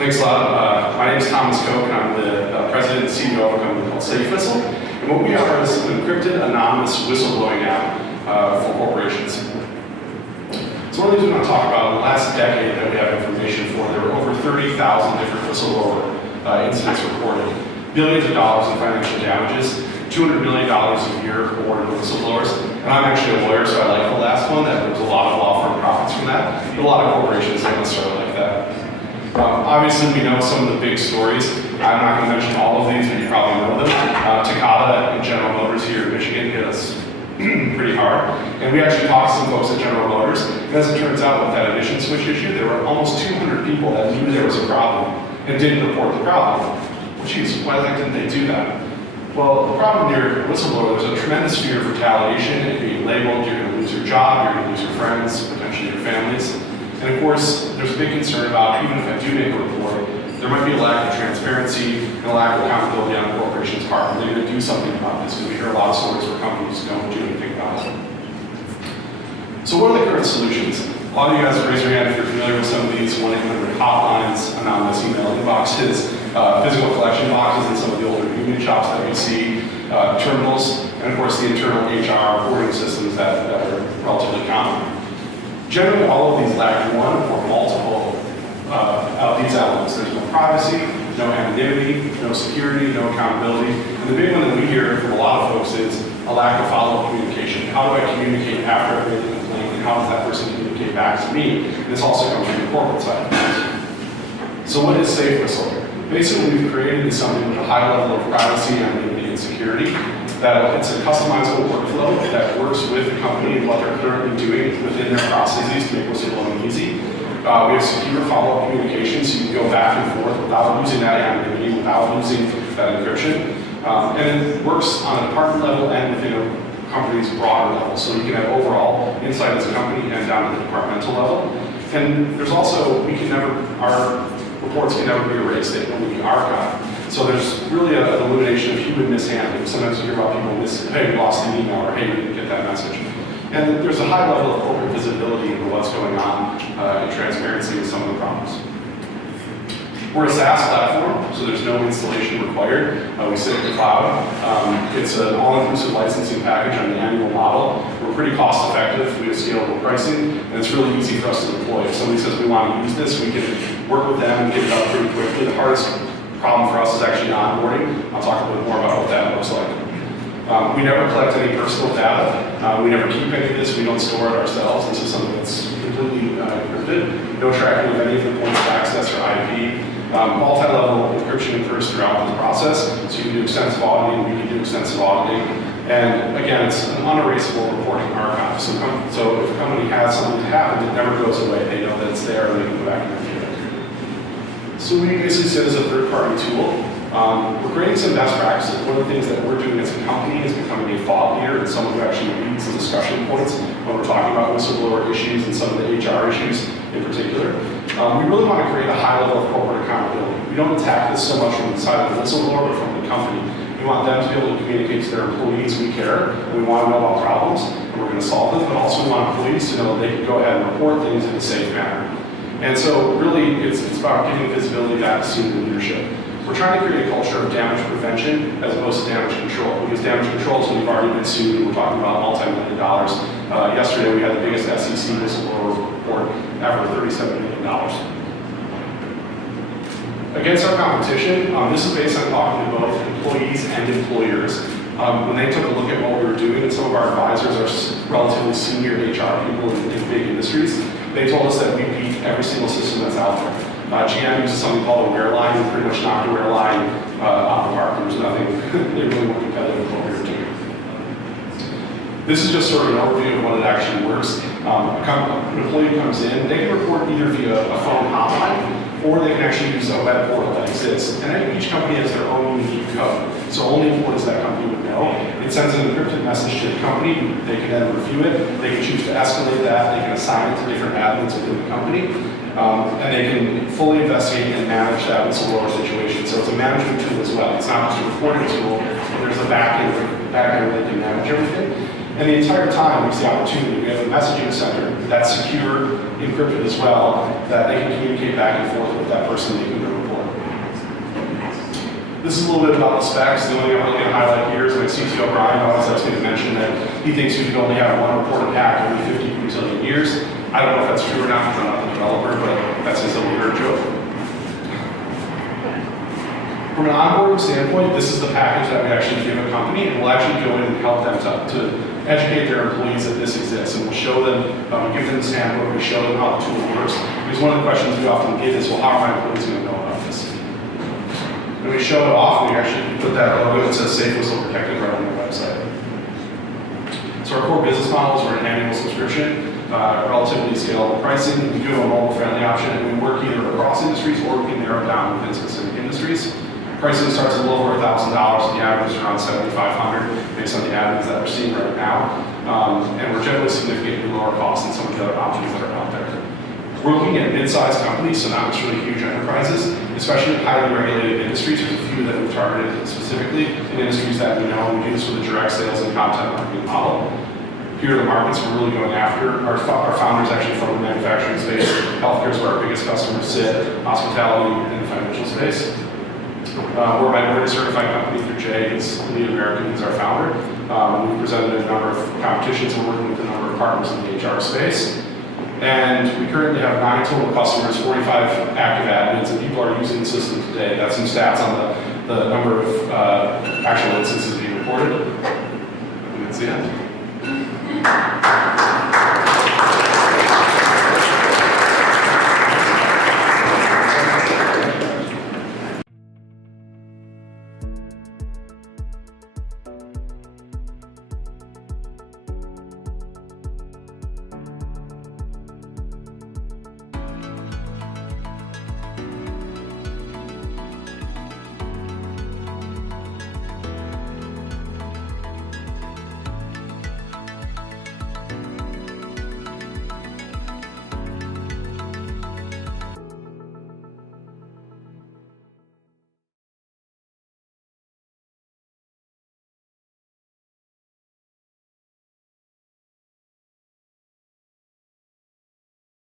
Thanks a lot. My name is Thomas Koch, and I'm the president and CEO of a company called SafeWhistle. And what we are is an encrypted, anonymous whistleblowing app for corporations. So one of the things we want to talk about in the last decade that we have information for, there were over 30,000 different whistleblower incidents reported, billions of dollars in financial damages, $200 million a year awarded to whistleblowers. And I'm actually a lawyer, so I like the last one, that there was a lot of law firm profits from that. But a lot of corporations don't necessarily like that. Obviously, we know some of the big stories. I'm not going to mention all of these, but you probably know them. Takata and General Motors here in Michigan hit us pretty hard. And we actually talked to some folks at General Motors. And as it turns out, with that ignition switch issue, there were almost 200 people that knew there was a problem and didn't report the problem. Well, geez, why the heck didn't they do that? Well, the problem here, whistleblower, there's a tremendous fear of retaliation and being labeled. You're going to lose your job, you're going to lose your friends, potentially your families. And of course, there's a big concern about, even if I do make a report, there might be a lack of transparency and a lack of accountability on the corporation's part. They're going to do something about this, because we hear a lot of stories where companies don't do anything about it. So what are the current solutions? A lot of you guys raise your hand if you're familiar with some of these 1-800 hotlines, anonymous email inboxes, physical collection boxes, and some of the older union shops that we see, terminals, and of course the internal HR reporting systems that are relatively common. Generally, all of these lack one or multiple of these elements. There's no privacy, no anonymity, no security, no accountability. And the big one that we hear from a lot of folks is a lack of follow-up communication. How do I communicate after I've made the complaint, and how does that person communicate back to me? And this also comes from the corporate side. So what is SafeWhistle? Basically, we've created something with a high level of privacy, anonymity, and security. That it's a customizable workflow that works with the company and what they're currently doing within their processes to make whistleblowing easy. We have secure follow-up communication, so you can go back and forth without losing that anonymity, without losing that encryption. And it works on a department level and within a company's broader level. So you can have overall insight as a company and down to the departmental level. And there's also, our reports can never be erased, they can only be archived. So there's really an elimination of human mishandling. Sometimes you hear about people hey, we lost an email, or hey, we didn't get that message. And there's a high level of corporate visibility into what's going on and transparency with some of the problems. We're a SaaS platform, so there's no installation required. We sit in the cloud. It's an all-inclusive licensing package on the annual model. We're pretty cost effective. We have scalable pricing, and it's really easy for us to deploy. If somebody says we want to use this, we can work with them and get it up pretty quickly. The hardest problem for us is actually onboarding. I'll talk a little bit more about what that looks like. We never collect any personal data. We never keep any of this. We don't store it ourselves. This is something that's completely encrypted. No tracking of any of the points of access or IP. Multi-level encryption occurs throughout this process. So you can do extensive auditing, we can do extensive auditing. And again, it's an unerasable reporting archive. So if a company has something to happen, it never goes away. They know that it's there and they can go back and review it. So we basically sit as a third-party tool. We're creating some best practices. One of the things that we're doing as a company is becoming a thought leader and someone who actually leads the discussion points when we're talking about whistleblower issues and some of the HR issues in particular. We really want to create a high level of corporate accountability. We don't attack this so much from the side of the whistleblower, but from the company. We want them to be able to communicate to their employees we care, and we want to know about problems, and we're going to solve them, but also we want employees to know that they can go ahead and report things in a safe manner. And so really, it's about giving visibility back to senior leadership. We're trying to create a culture of damage prevention as opposed to damage control, because damage control is when you've already been sued, and we're talking about multi-million dollars. Yesterday, we had the biggest SEC whistleblower report ever, $37 million. Against our competition, this is based on talking to both employees and employers. When they took a look at what we were doing, and some of our advisors are relatively senior HR people in big industries, they told us that we beat every single system that's out there. GM uses something called a wear line. We pretty much knocked a wear line off the park. There's nothing really more competitive than what we were doing. This is just sort of an overview of what it actually works. An employee comes in, they can report either via a phone hotline, or they can actually use a web portal that exists. And each company has their own unique code. So only employees that company would know. It sends an encrypted message to the company. They can then review it. They can choose to escalate that. They can assign it to different admins within the company. And they can fully investigate and manage that whistleblower situation. So it's a management tool as well. It's not just a reporting tool, but there's a back end where they can manage everything. And the entire time, there's the opportunity. We have a messaging center that's secure, encrypted as well, that they can communicate back and forth with that person. They can This is a little bit about the specs. The only thing I'm really going to highlight here is my CTO Brian always likes me to mention that he thinks we could only have one reported hack every 50 quintillion years. I don't know if that's true or not because I'm not the developer, but that's his little weird joke. From an onboarding standpoint, this is the package that we actually give a company, and we'll actually go in and help them to educate their employees that this exists, and we'll show them, we give them this handbook, we show them how the tool works. Because one of the questions we often get is, well, how are my employees going to know about this? And we show it off, and we actually put that logo that says SafeWhistle protected right on their website. So our core business models are an annual subscription, relatively scalable pricing. We do have a mobile-friendly option, and we work either across industries or we can narrow down within specific industries. Pricing starts a little over $1,000. The average is around $7,500 based on the admins that we're seeing right now. And we're generally significantly lower cost than some of the other options that are out there. We're looking at mid-sized companies, so not necessarily huge enterprises, especially in highly regulated industries. There's a few that we've targeted specifically in industries that we know. We do this with a direct sales and content marketing model. Here are the markets we're really going after. Our founders actually from the manufacturing space. Healthcare is where our biggest customers sit, hospitality, and the financial space. We're a minority certified company through Jay. He's Lead American, he's our founder. We've presented a number of competitions. We're working with a number of partners in the HR space. And we currently have 9 total customers, 45 active admins, and people are using the system today. That's some stats on the number of actual instances being reported. And that's the end.